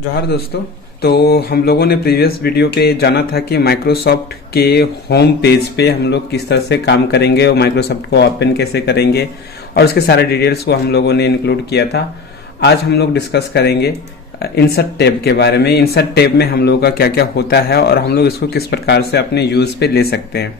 जोहार दोस्तों। तो हम लोगों ने प्रीवियस वीडियो पे जाना था कि माइक्रोसॉफ्ट के होम पेज पे हम लोग किस तरह से काम करेंगे और माइक्रोसॉफ्ट को ओपन कैसे करेंगे और उसके सारे डिटेल्स को हम लोगों ने इंक्लूड किया था। आज हम लोग डिस्कस करेंगे इंसर्ट टैब के बारे में। इंसर्ट टैब में हम लोगों का क्या क्या होता है और हम लोग इसको किस प्रकार से अपने यूज पे ले सकते हैं।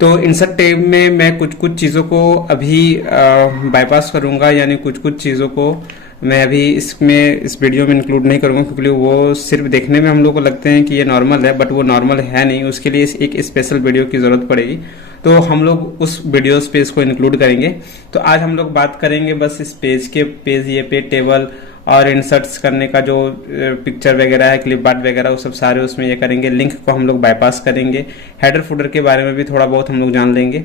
तो इंसर्ट टैब में मैं कुछ कुछ चीज़ों को अभी बाईपास करूंगा, यानी कुछ कुछ चीज़ों को मैं अभी इसमें इस वीडियो में इंक्लूड नहीं करूंगा, क्योंकि वो सिर्फ देखने में हम लोग को लगते हैं कि ये नॉर्मल है, बट वो नॉर्मल है नहीं। उसके लिए एक स्पेशल वीडियो की ज़रूरत पड़ेगी, तो हम लोग उस वीडियोस पे इसको इंक्लूड करेंगे। तो आज हम लोग बात करेंगे बस इस पेज ये पे टेबल और इंसर्ट्स करने का, जो पिक्चर वगैरह है, क्लिप आर्ट वगैरह, वो सब सारे उसमें ये करेंगे। लिंक को हम लोग बाईपास करेंगे। हेडर फुटर के बारे में भी थोड़ा बहुत हम लोग जान लेंगे।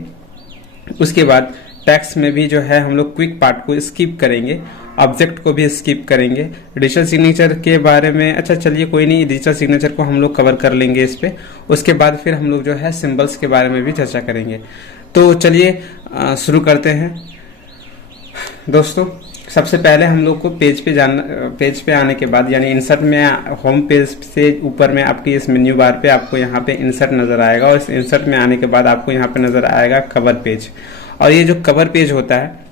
उसके बाद टेक्स्ट में भी जो है हम लोग क्विक पार्ट को स्किप करेंगे, ऑब्जेक्ट को भी स्किप करेंगे। डिजिटल सिग्नेचर के बारे में, अच्छा चलिए कोई नहीं, डिजिटल सिग्नेचर को हम लोग कवर कर लेंगे इस पे। उसके बाद फिर हम लोग जो है सिंबल्स के बारे में भी चर्चा करेंगे। तो चलिए शुरू करते हैं दोस्तों। सबसे पहले हम लोग को पेज पे आने के बाद, यानी इंसर्ट में होम पेज से ऊपर में आपकी इस मेन्यू बार पे आपको यहाँ पे इंसर्ट नजर आएगा, और इस इंसर्ट में आने के बाद आपको यहाँ पे नजर आएगा कवर पेज। और ये जो कवर पेज होता है,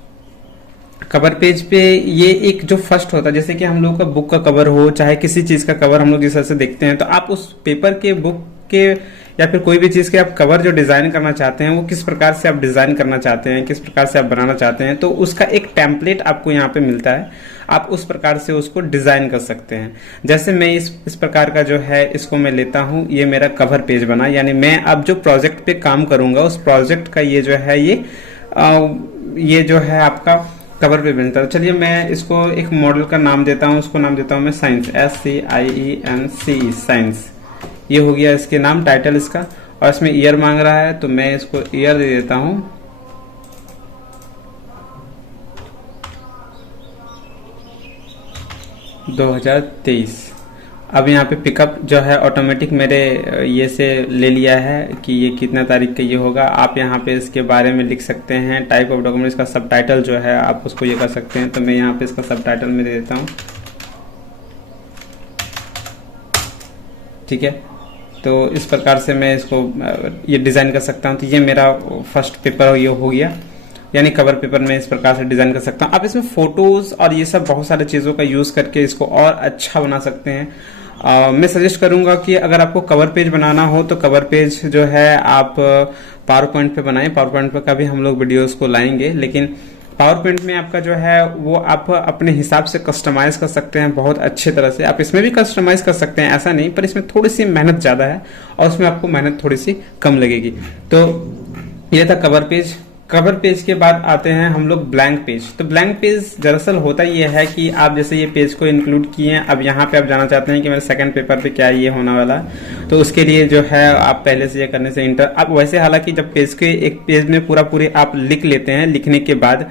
कवर पेज पे ये एक जो फर्स्ट होता है, जैसे कि हम लोग का बुक का कवर हो, चाहे किसी चीज का कवर हम लोग जिस तरह से देखते हैं, तो आप उस पेपर के, बुक के या फिर कोई भी चीज के आप कवर जो डिजाइन करना चाहते हैं, वो किस प्रकार से आप डिजाइन करना चाहते हैं, किस प्रकार से आप बनाना चाहते हैं, तो उसका एक टेम्पलेट आपको यहाँ पे मिलता है। आप उस प्रकार से उसको डिजाइन कर सकते हैं। जैसे मैं इस प्रकार का जो है इसको मैं लेता हूँ, ये मेरा कवर पेज बना, यानी मैं अब जो प्रोजेक्ट पे काम करूंगा उस प्रोजेक्ट का ये जो है ये जो है आपका कवर पे बनता है। चलिए मैं इसको एक मॉडल का नाम देता हूँ, उसको नाम देता हूँ मैं साइंस, SCIENCE, साइंस। ये हो गया इसके नाम, टाइटल इसका। और इसमें ईयर मांग रहा है, तो मैं इसको ईयर दे देता हूँ 2023। अब यहाँ पे पिकअप जो है ऑटोमेटिक मेरे ये से ले लिया है कि ये कितना तारीख का ये होगा। आप यहाँ पे इसके बारे में लिख सकते हैं। टाइप ऑफ डॉक्यूमेंट, इसका सब टाइटल जो है आप उसको ये कर सकते हैं। तो मैं यहाँ पे इसका सब टाइटल में दे देता हूँ, ठीक है। तो इस प्रकार से मैं इसको ये डिज़ाइन कर सकता हूँ। तो ये मेरा फर्स्ट पेपर ये हो गया, यानी कवर पेपर में इस प्रकार से डिजाइन कर सकता हूँ। आप इसमें फोटोज और ये सब बहुत सारे चीज़ों का यूज़ करके इसको और अच्छा बना सकते हैं। मैं सजेस्ट करूंगा कि अगर आपको कवर पेज बनाना हो तो कवर पेज जो है आप पावर पॉइंट पे बनाएं। पावर पॉइंट पे का भी हम लोग वीडियोस को लाएंगे, लेकिन पावर पॉइंट में आपका जो है वो आप अपने हिसाब से कस्टमाइज कर सकते हैं बहुत अच्छे तरह से। आप इसमें भी कस्टमाइज कर सकते हैं, ऐसा नहीं, पर इसमें थोड़ी सी मेहनत ज़्यादा है और उसमें आपको मेहनत थोड़ी सी कम लगेगी। तो ये था कवर पेज। कवर पेज के बाद आते हैं हम लोग ब्लैंक पेज। तो ब्लैंक पेज दरअसल होता ये है कि आप जैसे ये पेज को इंक्लूड किए हैं, अब यहाँ पे आप जाना चाहते हैं कि मेरे सेकंड पेपर पे क्या ये होने वाला है, तो उसके लिए जो है आप पहले से ये करने से इंटर आप वैसे, हालांकि जब पेज के एक पेज में पूरी आप लिख लेते हैं, लिखने के बाद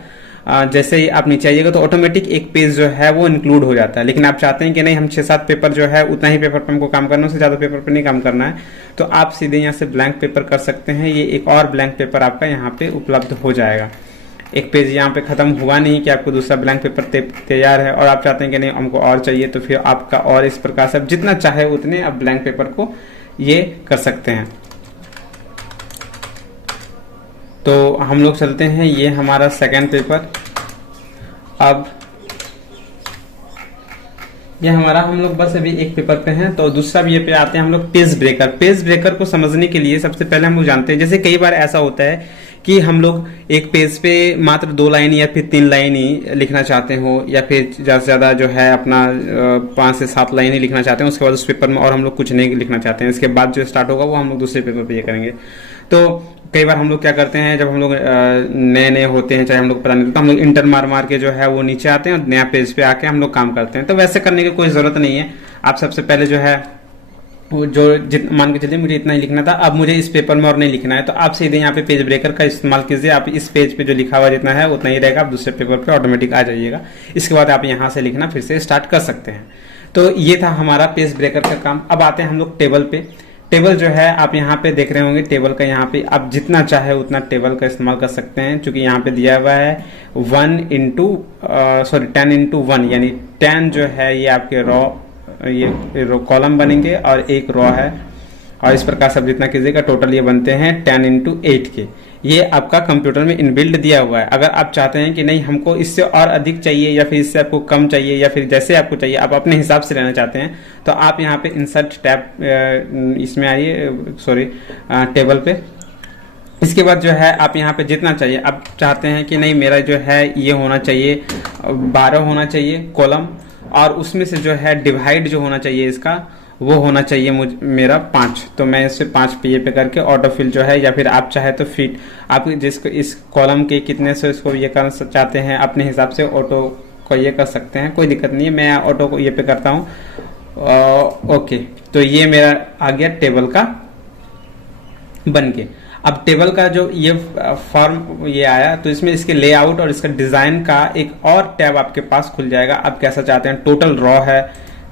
जैसे ही आप नीचे आइएगा तो ऑटोमेटिक एक पेज जो है वो इंक्लूड हो जाता है। लेकिन आप चाहते हैं कि नहीं, हम 6-7 पेपर जो है उतना ही पेपर पे हमको काम करना है, उससे ज्यादा पेपर पे नहीं काम करना है, तो आप सीधे यहाँ से ब्लैंक पेपर कर सकते हैं। ये एक और ब्लैंक पेपर आपका यहाँ पे उपलब्ध हो जाएगा। एक पेज यहाँ पे खत्म हुआ नहीं कि आपको दूसरा ब्लैंक पेपर तैयार है और आप चाहते हैं कि नहीं हमको और चाहिए, तो फिर आपका और इस प्रकार से जितना चाहे उतने आप ब्लैंक पेपर को ये कर सकते हैं। तो हम लोग चलते हैं, ये हमारा सेकंड पेपर। अब ये हमारा, हम लोग बस अभी एक पेपर पे हैं, तो दूसरा भी ये पे आते हैं हम लोग पेज ब्रेकर। पेज ब्रेकर को समझने के लिए सबसे पहले हम लोग जानते हैं, जैसे कई बार ऐसा होता है कि हम लोग एक पेज पे मात्र 2 लाइन या फिर 3 लाइन ही लिखना चाहते हो, या फिर ज्यादा से ज्यादा जो है अपना 5 से 7 लाइन ही लिखना चाहते हैं, उसके बाद उस पेपर में और हम लोग कुछ नहीं लिखना चाहते हैं। इसके बाद जो स्टार्ट होगा वो हम लोग दूसरे पेपर पे ये करेंगे। तो कई बार हम लोग क्या करते हैं, जब हम लोग नए नए होते हैं, चाहे हम लोग पता नहीं, तो हम लोग इंटर मार के जो है वो नीचे आते हैं और नया पेज पे आके हम लोग काम करते हैं। तो वैसे करने की कोई जरूरत नहीं है। आप सबसे पहले जो है जो मान के चलिए मुझे इतना ही लिखना था, अब मुझे इस पेपर में और नहीं लिखना है, तो आप सीधे यहाँ पे पेज ब्रेकर का इस्तेमाल कीजिए। आप इस पेज पे जो लिखा हुआ जितना है उतना ही रहेगा, आप दूसरे पेपर पे ऑटोमेटिक आ जाइएगा। इसके बाद आप यहाँ से लिखना फिर से स्टार्ट कर सकते हैं। तो ये था हमारा पेज ब्रेकर का काम। अब आते हैं हम लोग टेबल पे। टेबल जो है आप यहाँ पे देख रहे होंगे, टेबल का यहाँ पे आप जितना चाहे उतना टेबल का इस्तेमाल कर सकते हैं, क्योंकि यहाँ पे दिया हुआ है 10 into 1, यानी 10 जो है ये आपके रॉ ये कॉलम बनेंगे और एक रो है, और इस प्रकार से आप जितना कीजिएगा टोटल ये बनते हैं 10x8 के। ये आपका कंप्यूटर में इनबिल्ड दिया हुआ है। अगर आप चाहते हैं कि नहीं हमको इससे और अधिक चाहिए या फिर इससे आपको कम चाहिए या फिर जैसे आपको चाहिए आप अपने हिसाब से लेना चाहते हैं, तो आप यहाँ पे इंसर्ट टैब इसमें आइए, सॉरी टेबल पे। इसके बाद जो है आप यहाँ पे जितना चाहिए, आप चाहते हैं कि नहीं मेरा जो है ये होना चाहिए 12 होना चाहिए कॉलम, और उसमें से जो है डिवाइड जो होना चाहिए इसका वो होना चाहिए मेरा 5। तो मैं इसे 5 पे करके ऑटो फिल जो है, या फिर आप चाहे तो फिट आप जिसको इस कॉलम के कितने से इसको ये करना चाहते हैं अपने हिसाब से ऑटो को ये कर सकते हैं, कोई दिक्कत नहीं है। मैं ऑटो को ये पे करता हूँ। ओके, तो ये मेरा आ गया टेबल का बन के। अब टेबल का जो ये फॉर्म ये आया, तो इसमें इसके लेआउट और इसका डिजाइन का एक और टैब आपके पास खुल जाएगा। आप कैसा चाहते हैं, टोटल रॉ है,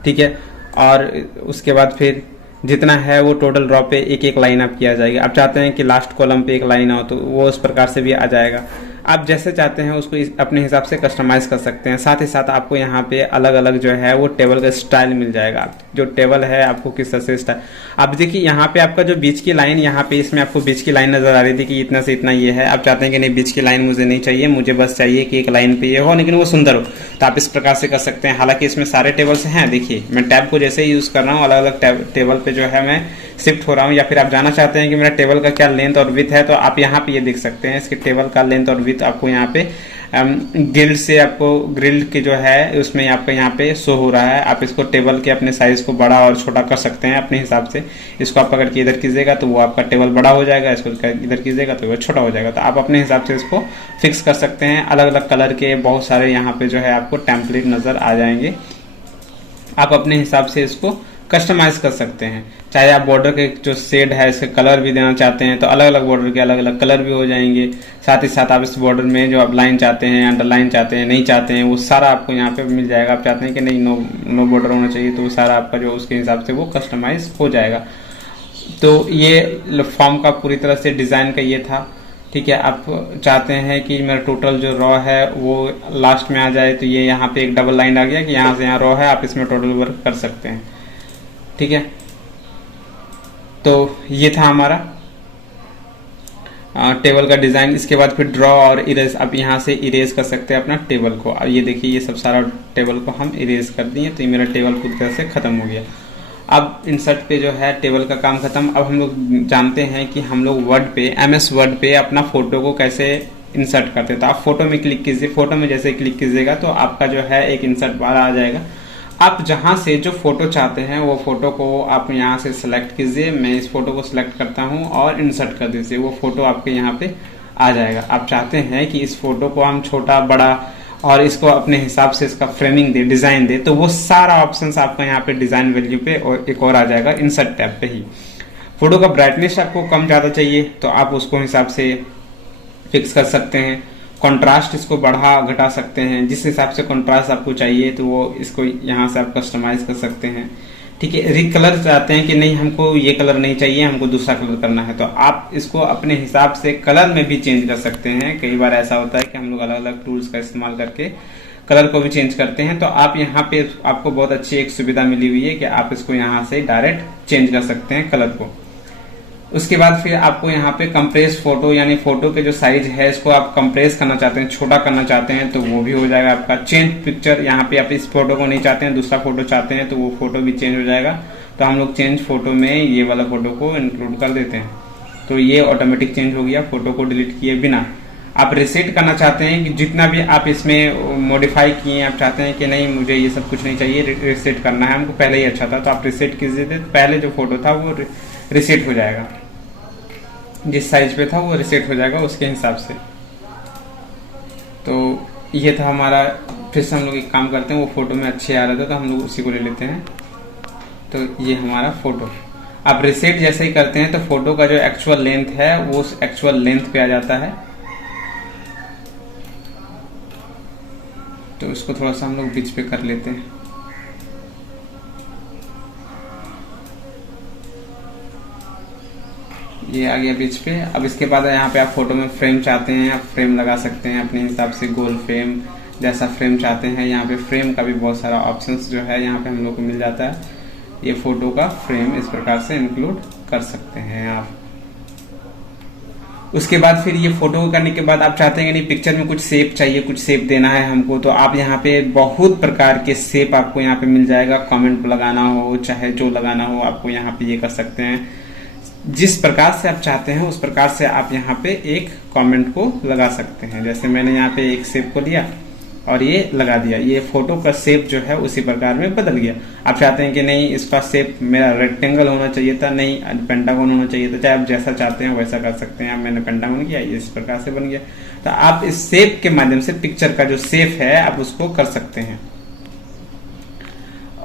ठीक है, और उसके बाद फिर जितना है वो टोटल रॉ पे एक एक लाइन आप किया जाएगा। आप चाहते हैं कि लास्ट कॉलम पे एक लाइन हो तो वो उस प्रकार से भी आ जाएगा। आप जैसे चाहते हैं उसको अपने हिसाब से कस्टमाइज कर सकते हैं। साथ ही साथ आपको यहाँ पे अलग अलग जो है वो टेबल का स्टाइल मिल जाएगा। जो टेबल है आपको किस तरह से स्टाइल, आप देखिए यहाँ पे आपका जो बीच की लाइन, यहाँ पे इसमें आपको बीच की लाइन नजर आ रही थी कि इतना से इतना ये है। आप चाहते हैं कि नहीं बीच की लाइन मुझे नहीं चाहिए, मुझे बस चाहिए कि एक लाइन पे ये हो लेकिन वो सुंदर हो, तो आप इस प्रकार से कर सकते हैं। हालांकि इसमें सारे टेबल्स हैं, देखिए मैं टैब को जैसे ही यूज कर रहा हूँ अलग अलग टेबल पे जो है मैं शिफ्ट हो रहा हूँ। या फिर आप जाना चाहते हैं कि मेरा टेबल का क्या लेंथ और विड्थ है, तो आप यहाँ पे ये देख सकते हैं इसके टेबल का लेंथ और विड्थ आपको यहाँ पे ग्रिल्ड से आपको ग्रिल्ड के जो है उसमें आपका यहाँ पे शो हो रहा है। आप इसको टेबल के अपने साइज को बड़ा और छोटा कर सकते हैं अपने हिसाब से। इसको आप अगर इधर कीजिएगा तो वो आपका टेबल बड़ा हो जाएगा, इसको इधर कीजिएगा तो वो छोटा हो जाएगा। तो आप अपने हिसाब से इसको फिक्स कर सकते हैं। अलग अलग कलर के बहुत सारे यहाँ पे जो है आपको टेम्पलेट नजर आ जाएंगे। आप अपने हिसाब से इसको कस्टमाइज कर सकते हैं। चाहे आप बॉर्डर के जो शेड है इसके कलर भी देना चाहते हैं तो अलग अलग बॉर्डर के अलग अलग कलर भी हो जाएंगे। साथ ही साथ आप इस बॉर्डर में जो आप लाइन चाहते हैं, अंडरलाइन चाहते हैं, नहीं चाहते हैं, वो सारा आपको यहाँ पे मिल जाएगा। आप चाहते हैं कि नहीं नो बॉर्डर होना चाहिए तो वो सारा आपका जो उसके हिसाब से वो कस्टमाइज हो जाएगा। तो ये फॉर्म का पूरी तरह से डिजाइन का ये था, ठीक है। आप चाहते हैं कि मेरा टोटल जो रॉ है वो लास्ट में आ जाए, तो ये यहाँ पे एक डबल लाइन आ गया कि यहाँ से यहाँ रॉ है, आप इसमें टोटल वर्क कर सकते हैं, ठीक है। तो ये था हमारा टेबल का डिजाइन। इसके बाद फिर ड्रॉ और इरेज, आप यहाँ से इरेज कर सकते हैं अपना टेबल को। अब ये देखिए ये सब सारा टेबल को हम इरेज कर दिए, तो ये मेरा टेबल पूरी तरह से खत्म हो गया। अब इंसर्ट पे जो है टेबल का काम खत्म। अब हम लोग जानते हैं कि हम लोग वर्ड पे, MS वर्ड पे अपना फोटो को कैसे इंसर्ट करते हैं। तो आप फोटो में क्लिक कीजिए, फोटो में जैसे क्लिक कीजिएगा तो आपका जो है एक इंसर्ट बार आ जाएगा। आप जहां से जो फोटो चाहते हैं वो फोटो को आप यहाँ से सिलेक्ट कीजिए। मैं इस फोटो को सिलेक्ट करता हूँ और इंसर्ट कर दीजिए, वो फोटो आपके यहाँ पे आ जाएगा। आप चाहते हैं कि इस फोटो को हम छोटा बड़ा और इसको अपने हिसाब से इसका फ्रेमिंग दे, डिजाइन दे, तो वो सारा ऑप्शंस आपका यहाँ पे डिजाइन वैल्यू पे और एक और आ जाएगा इंसर्ट टैब पे ही। फोटो का ब्राइटनेस आपको कम ज्यादा चाहिए तो आप उसको हिसाब से फिक्स कर सकते हैं। कंट्रास्ट इसको बढ़ा घटा सकते हैं, जिस हिसाब से कंट्रास्ट आपको चाहिए तो वो इसको यहाँ से आप कस्टमाइज कर सकते हैं, ठीक है। रिकलर चाहते हैं कि नहीं हमको ये कलर नहीं चाहिए, हमको दूसरा कलर करना है, तो आप इसको अपने हिसाब से कलर में भी चेंज कर सकते हैं। कई बार ऐसा होता है कि हम लोग अलग अलग टूल्स का इस्तेमाल करके कलर को भी चेंज करते हैं। तो आप यहाँ पे आपको बहुत अच्छी एक सुविधा मिली हुई है कि आप इसको यहाँ से डायरेक्ट चेंज कर सकते हैं कलर को। उसके बाद फिर आपको यहाँ पे कंप्रेस फोटो, यानी फोटो के जो साइज है इसको आप कंप्रेस करना चाहते हैं, छोटा करना चाहते हैं, तो वो भी हो जाएगा आपका। चेंज पिक्चर, यहाँ पे आप इस फोटो को नहीं चाहते हैं, दूसरा फोटो चाहते हैं, तो वो फोटो भी चेंज हो जाएगा। तो हम लोग चेंज फोटो में ये वाला फोटो को इंक्लूड कर देते हैं, तो ये ऑटोमेटिक चेंज हो गया फोटो को डिलीट किए बिना। आप रिसेट करना चाहते हैं कि जितना भी आप इसमें मॉडिफाई किए, आप चाहते हैं कि नहीं मुझे ये सब कुछ नहीं चाहिए, रिसेट करना है हमको, पहले ही अच्छा था, तो आप रिसेट कीजिए, पहले जो फोटो था वो रिसेट हो जाएगा, जिस साइज पे था वो रिसेट हो जाएगा उसके हिसाब से। तो ये था हमारा। फिर से हम लोग एक काम करते हैं, वो फोटो में अच्छे आ रहे थे तो हम लोग उसी को ले लेते हैं। तो ये हमारा फोटो, आप रिसेट जैसे ही करते हैं तो फोटो का जो एक्चुअल लेंथ है वो उस एक्चुअल लेंथ पे आ जाता है। तो इसको थोड़ा सा हम लोग बीच पे कर लेते हैं। ये आ गया बीच पे। अब इसके बाद यहाँ पे आप फोटो में फ्रेम चाहते हैं, आप फ्रेम लगा सकते हैं अपने हिसाब से, गोल फ्रेम, जैसा फ्रेम चाहते हैं। यहाँ पे फ्रेम का भी बहुत सारा ऑप्शंस जो है यहाँ पे हम लोग को मिल जाता है। ये फोटो का फ्रेम इस प्रकार से इंक्लूड कर सकते हैं आप। उसके बाद फिर ये फोटो करने के बाद आप चाहते हैं कि नहीं पिक्चर में कुछ शेप चाहिए, कुछ शेप देना है हमको, तो आप यहाँ पे बहुत प्रकार के शेप आपको यहाँ पे मिल जाएगा। कमेंट लगाना हो चाहे जो लगाना हो आपको यहाँ पे ये कर सकते हैं। जिस प्रकार से आप चाहते हैं उस प्रकार से आप यहाँ पे एक कमेंट को लगा सकते हैं। जैसे मैंने यहाँ पे एक शेप को लिया और ये लगा दिया, ये फोटो का शेप जो है उसी प्रकार में बदल गया। आप चाहते हैं कि नहीं इसका शेप मेरा रेक्टेंगल होना चाहिए था, नहीं पेंटागन होना चाहिए था, चाहे आप जैसा चाहते हैं वैसा कर सकते हैं। मैंने पेंटागन किया, ये इस प्रकार से बन गया। तो आप इस शेप के माध्यम से पिक्चर का जो शेप है आप उसको कर सकते हैं।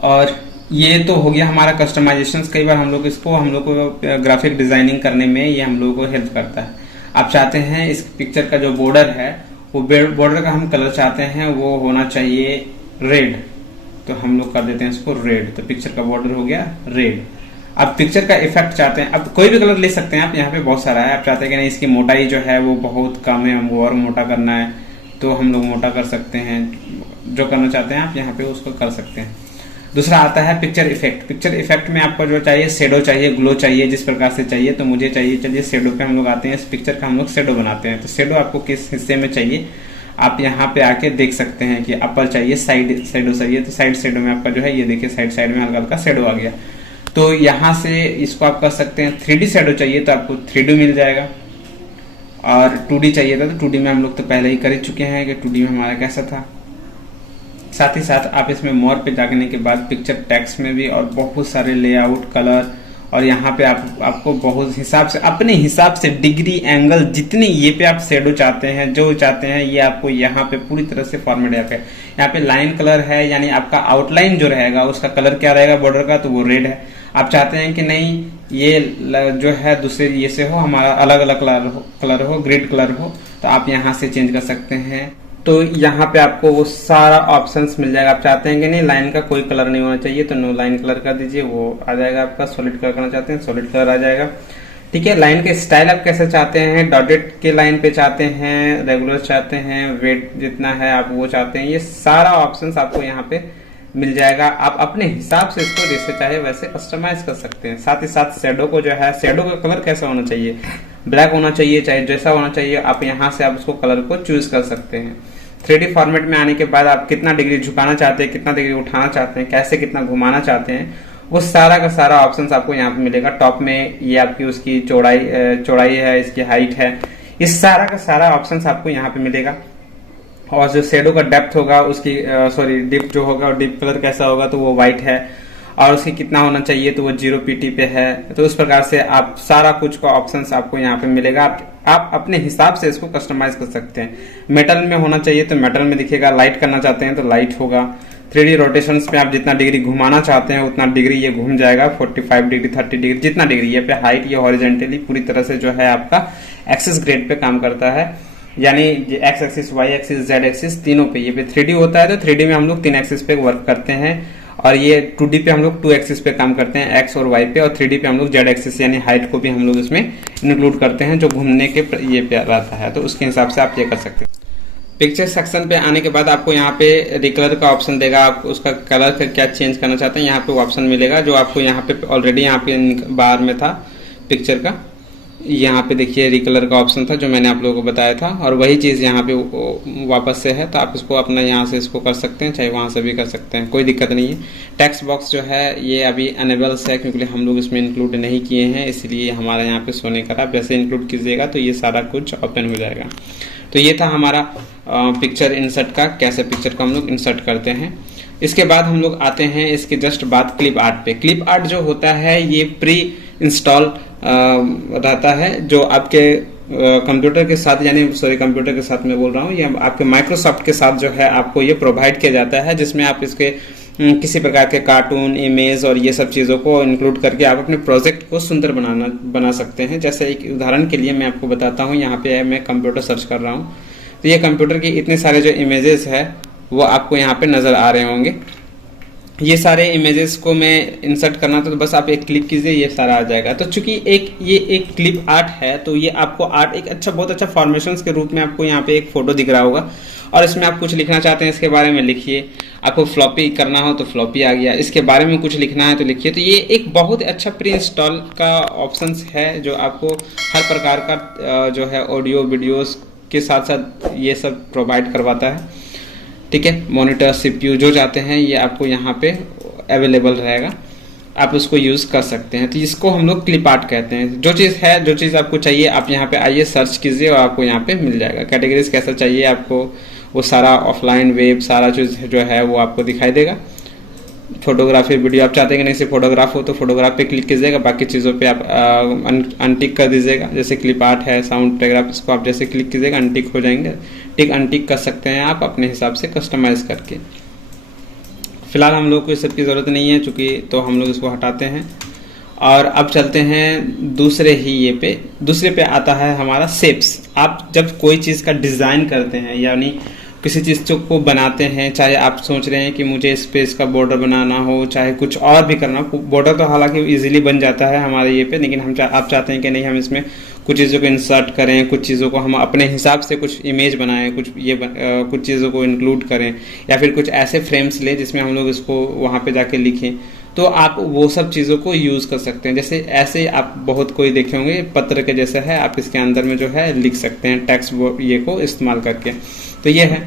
और ये तो हो गया हमारा कस्टमाइजेशन। कई बार हम लोग को ग्राफिक डिजाइनिंग करने में ये हम लोग को हेल्प करता है। आप चाहते हैं इस पिक्चर का जो बॉर्डर है वो बॉर्डर का हम कलर चाहते हैं वो होना चाहिए रेड, तो हम लोग कर देते हैं इसको रेड। तो पिक्चर का बॉर्डर हो गया रेड। अब पिक्चर का इफेक्ट चाहते हैं, अब कोई भी कलर ले सकते हैं आप, यहाँ पे बहुत सारा है। आप चाहते हैं कि नहीं इसकी मोटाई जो है वो बहुत कम है, हमको और मोटा करना है, तो हम लोग मोटा कर सकते हैं। जो करना चाहते हैं आप यहाँ पे उसको कर सकते हैं। दूसरा आता है पिक्चर इफेक्ट। पिक्चर इफेक्ट में आपको जो चाहिए शेडो चाहिए, ग्लो चाहिए, जिस प्रकार से चाहिए। तो मुझे चाहिए, चलिए शेडो पे हम लोग आते हैं। इस पिक्चर का हम लोग शेडो बनाते हैं। तो शेडो आपको किस हिस्से में चाहिए आप यहाँ पे आके देख सकते हैं कि अपर चाहिए, साइड शेडो चाहिए, तो साइड शेडो में आपका जो है ये देखिए साइड में हल्का हल्का शेडो आ गया। तो यहाँ से इसको आप कर सकते हैं। 3D शेडो चाहिए तो आपको 3D मिल जाएगा, और 2D चाहिए था तो 2D में हम लोग तो पहले ही कर ही चुके हैं कि 2D में हमारा कैसा था। साथ ही साथ आप इसमें मोर पे जाने के बाद पिक्चर टेक्स्ट में भी और बहुत सारे लेआउट, कलर, और यहाँ पे आपको बहुत हिसाब से अपने हिसाब से डिग्री, एंगल, जितने ये पे आप शेडो चाहते हैं, जो चाहते हैं ये आपको यहाँ पे पूरी तरह से फॉर्मेट है। यहाँ पे लाइन कलर है, यानी आपका आउटलाइन जो रहेगा उसका कलर क्या रहेगा बॉर्डर का, तो वो रेड है। आप चाहते हैं कि नहीं ये जो है दूसरे ये से हो, हमारा अलग अलग कलर हो, ग्रिड कलर हो, तो आप यहाँ से चेंज कर सकते हैं। तो यहाँ पे आपको वो सारा ऑप्शंस मिल जाएगा। आप चाहते हैं कि नहीं लाइन का कोई कलर नहीं होना चाहिए तो नो लाइन कलर कर दीजिए, वो आ जाएगा आपका। सॉलिड कलर करना चाहते हैं सॉलिड कलर आ जाएगा। ठीक है, लाइन के स्टाइल आप कैसे चाहते हैं, डॉटेड के लाइन पे चाहते हैं, रेगुलर चाहते हैं, वेट जितना है आप वो चाहते हैं, ये सारा ऑप्शंस आपको यहाँ पे मिल जाएगा। आप अपने हिसाब से इसको जैसे चाहे वैसे कस्टमाइज कर सकते हैं। साथ ही साथ शेडो को जो है, शेडो का कलर कैसा होना चाहिए, ब्लैक होना चाहिए, चाहे जैसा होना चाहिए, आप यहाँ से आप उसको कलर को चूज कर सकते हैं। 3D फॉर्मेट में आने के बाद आप कितना डिग्री झुकाना चाहते हैं, कितना डिग्री उठाना चाहते हैं, कैसे कितना घुमाना चाहते हैं, वो सारा का सारा ऑप्शंस आपको यहाँ पे मिलेगा। टॉप में ये आपकी उसकी चौड़ाई है, इसकी हाइट है, इस सारा का सारा ऑप्शंस आपको यहाँ पे मिलेगा। और जो शेडो का डेप्थ होगा उसकी डिप जो होगा, डिप कलर कैसा होगा तो वो व्हाइट है, और उसकी कितना होना चाहिए तो वो 0 PT पे है। तो इस प्रकार से आप सारा कुछ का ऑप्शंस आपको यहाँ पे मिलेगा। आप अपने हिसाब से इसको कस्टमाइज कर सकते हैं। मेटल में होना चाहिए तो मेटल में दिखेगा, लाइट करना चाहते हैं तो लाइट होगा। 3D रोटेशंस में आप जितना डिग्री घुमाना चाहते हैं उतना डिग्री ये घूम जाएगा, 45 डिग्री, 30 डिग्री, जितना डिग्री ये पे हाइट, ये हॉरिजेंटली पूरी तरह से जो है आपका एक्सिस ग्रेड पे काम करता है। यानी x axis, y axis, z axis तीनों पे। ये पे 3D होता है तो 3D में हम लोग 3 एक्सिस पे वर्क करते हैं, और ये 2D पे हम लोग 2 एक्सिस पे काम करते हैं, एक्स और वाई पे, और 3D पे हम लोग जेड एक्सिस यानी हाइट को भी हम लोग इसमें इंक्लूड करते हैं जो घूमने के ये पे रहता है। तो उसके हिसाब से आप ये कर सकते हैं। पिक्चर सेक्शन पे आने के बाद आपको यहाँ पे रिकलर का ऑप्शन देगा। आप उसका कलर क्या चेंज करना चाहते हैं यहाँ पे ऑप्शन मिलेगा, जो आपको यहाँ पे ऑलरेडी यहाँ पे बाहर में था पिक्चर का। यहाँ पे देखिए रिकलर का ऑप्शन था जो मैंने आप लोगों को बताया था, और वही चीज़ यहाँ पे वापस से है। तो आप इसको अपना यहाँ से इसको कर सकते हैं, चाहे वहाँ से भी कर सकते हैं, कोई दिक्कत नहीं है। टेक्स्ट बॉक्स जो है ये अभी अनेबल्स है क्योंकि हम लोग इसमें इंक्लूड नहीं किए हैं, इसलिए हमारा यहाँ पे शो नहीं कर रहा। जैसे इंक्लूड कीजिएगा तो ये सारा कुछ ओपन हो जाएगा। तो ये था हमारा पिक्चर इंसर्ट का, कैसे पिक्चर को हम लोग इंसर्ट करते हैं। इसके बाद हम लोग आते हैं इसके जस्ट बाद क्लिप आर्ट पे। क्लिप आर्ट जो होता है ये प्री इंस्टॉल रहता है, जो आपके कंप्यूटर के साथ, यानी कंप्यूटर के साथ मैं बोल रहा हूँ, ये आपके माइक्रोसॉफ्ट के साथ जो है आपको ये प्रोवाइड किया जाता है, जिसमें आप इसके किसी प्रकार के कार्टून, इमेज और ये सब चीज़ों को इंक्लूड करके आप अपने प्रोजेक्ट को सुंदर बना सकते हैं। जैसे एक उदाहरण के लिए मैं आपको बताता हूँ, यहाँ पे मैं कंप्यूटर सर्च कर रहा हूँ, तो ये कंप्यूटर के इतने सारे जो इमेजेस है वो आपको यहाँ पे नज़र आ रहे होंगे। ये सारे इमेजेस को मैं इंसर्ट करना था तो बस आप एक क्लिक कीजिए, ये सारा आ जाएगा। तो चूंकि ये एक क्लिप आर्ट है, तो ये आपको आर्ट एक बहुत अच्छा फॉर्मेशंस के रूप में आपको यहाँ पे एक फोटो दिख रहा होगा, और इसमें आप कुछ लिखना चाहते हैं इसके बारे में लिखिए, आपको फ्लॉपी करना हो तो फ्लॉपी आ गया, इसके बारे में कुछ लिखना है तो लिखिए। तो ये एक बहुत अच्छा प्री इंस्टॉल का ऑप्शंस है जो आपको हर प्रकार का जो है ऑडियो वीडियोस के साथ साथ ये सब प्रोवाइड करवाता है। ठीक है, मॉनिटर CPU जो चाहते हैं ये आपको यहाँ पे अवेलेबल रहेगा, आप उसको यूज़ कर सकते हैं। तो इसको हम लोग क्लिप आर्ट कहते हैं। जो चीज़ आपको चाहिए आप यहाँ पे आइए, सर्च कीजिए और आपको यहाँ पे मिल जाएगा। कैटेगरीज कैसा चाहिए आपको, वो सारा ऑफलाइन वेब सारा चीज़ जो है वो आपको दिखाई देगा। फोटोग्राफी वीडियो आप चाहते हैं कि नहीं सिर्फ फोटोग्राफ हो तो फोटोग्राफ पे क्लिक कीजिएगा, बाकी चीज़ों पे आप अनटिक कर दीजिएगा। जैसे क्लिप आर्ट है, साउंड टेलीग्राफ, इसको आप जैसे क्लिक कीजिएगा अनटिक हो जाएंगे। टिक अनटिक कर सकते हैं आप अपने हिसाब से कस्टमाइज करके। फिलहाल हम लोग को इस सब की ज़रूरत नहीं है चूँकि, तो हम लोग इसको हटाते हैं। और अब चलते हैं दूसरे पे आता है हमारा शेप्स। आप जब कोई चीज़ का डिज़ाइन करते हैं यानी किसी चीज़ को बनाते हैं, चाहे आप सोच रहे हैं कि मुझे इस पे इसका बॉर्डर बनाना हो, चाहे कुछ और भी करना हो। बॉर्डर तो हालांकि इजीली बन जाता है हमारे ये पे, लेकिन आप चाहते हैं कि नहीं हम इसमें कुछ चीज़ों को इंसर्ट करें, कुछ चीज़ों को हम अपने हिसाब से कुछ इमेज बनाएं, कुछ चीज़ों को इंक्लूड करें, या फिर कुछ ऐसे फ्रेम्स लें जिसमें हम लोग इसको वहाँ पे जाके लिखें। तो आप वो सब चीज़ों को यूज़ कर सकते हैं। जैसे ऐसे आप बहुत कोई देखे होंगे पत्र के जैसा है, आप इसके अंदर में जो है लिख सकते हैं टेक्स्ट ये को इस्तेमाल करके। तो ये है।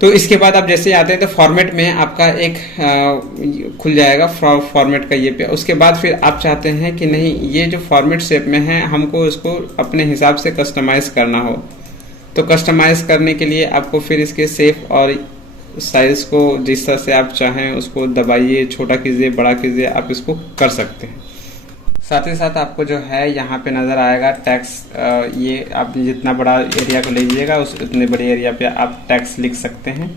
तो इसके बाद आप जैसे आते हैं तो फॉर्मेट में आपका एक खुल जाएगा फॉर्मेट का ये पे। उसके बाद फिर आप चाहते हैं कि नहीं ये जो फॉर्मेट शेप में है हमको इसको अपने हिसाब से कस्टमाइज करना हो, तो कस्टमाइज करने के लिए आपको फिर इसके शेप और साइज को जिस तरह से आप चाहें उसको दबाइए, छोटा कीजिए, बड़ा कीजिए, आप इसको कर सकते हैं। साथ ही साथ आपको जो है यहाँ पे नज़र आएगा टैक्स। ये आप जितना बड़ा एरिया को लीजिएगा उतने बड़े एरिया पे आप टैक्स लिख सकते हैं।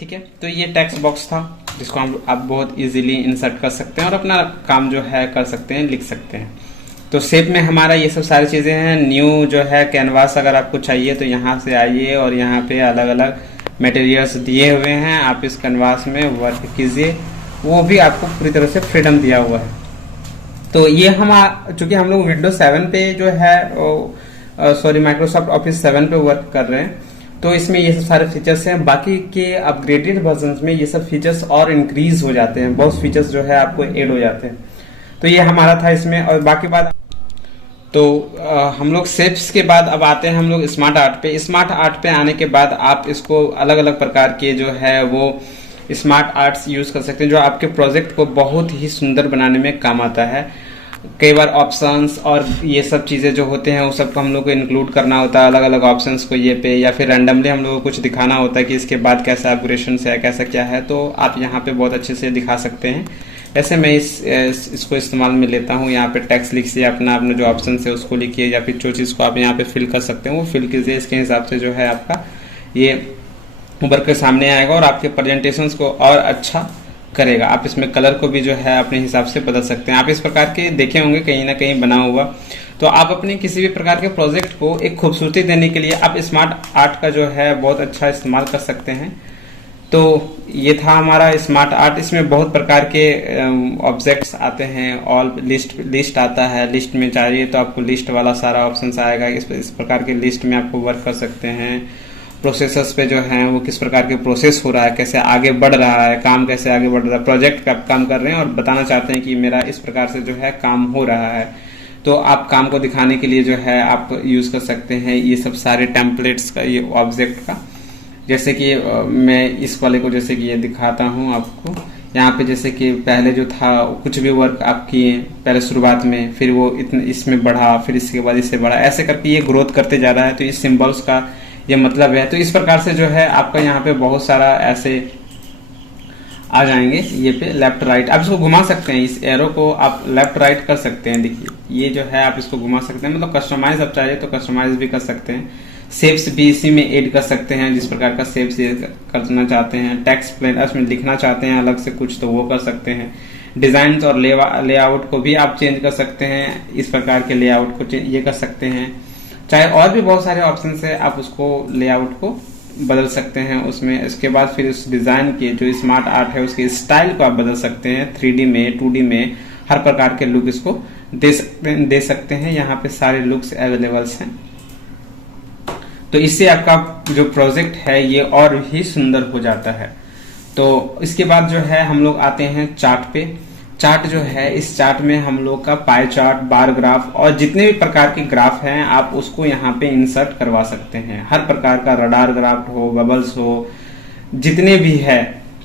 ठीक है, तो ये टैक्स बॉक्स था जिसको आप बहुत इजीली इंसर्ट कर सकते हैं और अपना काम जो है कर सकते हैं, लिख सकते हैं। तो शेप में हमारा ये सब सारी चीज़ें हैं। न्यू जो है कैनवास अगर आपको चाहिए तो यहाँ से आइए और यहाँ पे अलग अलग मटेरियल्स दिए हुए हैं, आप इस कैनवास में वर्क कीजिए। वो भी आपको पूरी तरह से फ्रीडम दिया हुआ है। तो ये चूंकि हम लोग विंडोज 7 पे जो है माइक्रोसॉफ्ट ऑफिस 7 पे वर्क कर रहे हैं, तो इसमें ये सब सारे फीचर्स हैं। बाकी के अपग्रेडेड वर्जन में ये सब फीचर्स और इंक्रीज हो जाते हैं, बहुत फीचर्स जो है आपको ऐड हो जाते हैं। तो ये हमारा था इसमें। और बाकी बात तो हम लोग शेप्स के बाद अब आते हैं हम लोग स्मार्ट आर्ट पे। स्मार्ट आर्ट पे आने के बाद आप इसको अलग अलग प्रकार के जो है वो स्मार्ट आर्ट्स यूज़ कर सकते हैं, जो आपके प्रोजेक्ट को बहुत ही सुंदर बनाने में काम आता है। कई बार ऑप्शंस और ये सब चीज़ें जो होते हैं वो सबको हम लोग को इंक्लूड करना होता है, अलग अलग ऑप्शंस को ये पे, या फिर रैंडमली हम लोग को कुछ दिखाना होता है कि इसके बाद कैसा अपग्रेडेशन है, कैसा क्या है। तो आप यहाँ पे बहुत अच्छे से दिखा सकते हैं। ऐसे मैं इसको इस्तेमाल में लेता हूँ। यहाँ पे टेक्स्ट लिखिए, अपना जो ऑप्शन है उसको लिखिए, या फिर जो चीज़ को आप यहाँ पे फिल कर सकते हैं वो फिल कीजिए। इसके हिसाब से जो है आपका ये उभर के सामने आएगा और आपके प्रेजेंटेशंस को और अच्छा करेगा। आप इसमें कलर को भी जो है अपने हिसाब से बदल सकते हैं। आप इस प्रकार के देखे होंगे कहीं ना कहीं बना हुआ। तो आप अपने किसी भी प्रकार के प्रोजेक्ट को एक खूबसूरती देने के लिए आप स्मार्ट आर्ट का जो है बहुत अच्छा इस्तेमाल कर सकते हैं। तो ये था हमारा स्मार्ट आर्ट। इसमें बहुत प्रकार के ऑब्जेक्ट्स आते हैं, ऑल लिस्ट आता है। लिस्ट में चाहिए तो आपको लिस्ट वाला सारा ऑप्शन आएगा। इस प्रकार के लिस्ट में आपको वर्क कर सकते हैं। प्रोसेसर्स पे जो है वो किस प्रकार के प्रोसेस हो रहा है, कैसे आगे बढ़ रहा है, काम कैसे आगे बढ़ रहा है, प्रोजेक्ट पे आप काम कर रहे हैं और बताना चाहते हैं कि मेरा इस प्रकार से जो है काम हो रहा है, तो आप काम को दिखाने के लिए जो है आप यूज़ कर सकते हैं ये सब सारे टेम्पलेट्स का, ये ऑब्जेक्ट का। जैसे कि मैं इस वाले को जैसे कि ये दिखाता हूँ आपको। यहाँ पे जैसे कि पहले जो था कुछ भी वर्क आप किए पहले शुरुआत में, फिर वो इसमें बढ़ा, फिर इसके बाद इससे बढ़ा, ऐसे करके ये ग्रोथ करते जा रहा है। तो इस सिम्बल्स का ये मतलब है। तो इस प्रकार से जो है आपका यहाँ पे बहुत सारा ऐसे आ जाएंगे। ये पे लेफ्ट राइट आप इसको घुमा सकते हैं, इस एरो को आप लेफ्ट राइट कर सकते हैं। देखिए ये जो है आप इसको घुमा सकते हैं, मतलब कस्टमाइज आप चाहिए तो कस्टमाइज भी कर सकते हैं। शेप्स भी इसी में ऐड कर सकते हैं, जिस प्रकार का शेप्स करना चाहते हैं। टेक्स्ट प्लेन उसमें लिखना चाहते हैं अलग से कुछ, तो वो कर सकते हैं। डिजाइन और लेआउट को भी आप चेंज कर सकते हैं, इस प्रकार के लेआउट को ये कर सकते हैं। चाहे और भी बहुत सारे ऑप्शन है, आप उसको लेआउट को बदल सकते हैं उसमें। इसके बाद फिर उस डिजाइन के जो स्मार्ट आर्ट है उसके स्टाइल को आप बदल सकते हैं। 3D में, 2D में, हर प्रकार के लुक इसको दे सकते हैं। यहाँ पे सारे लुक्स अवेलेबल्स हैं। तो इससे आपका जो प्रोजेक्ट है ये और भी सुंदर हो जाता है। तो इसके बाद जो है हम लोग आते हैं चार्ट पे। चार्ट जो है, इस चार्ट में हम लोग का पाई चार्ट, बार ग्राफ और जितने भी प्रकार के ग्राफ हैं आप उसको यहाँ पे इंसर्ट करवा सकते हैं। हर प्रकार का रडार ग्राफ हो, बबल्स हो, जितने भी है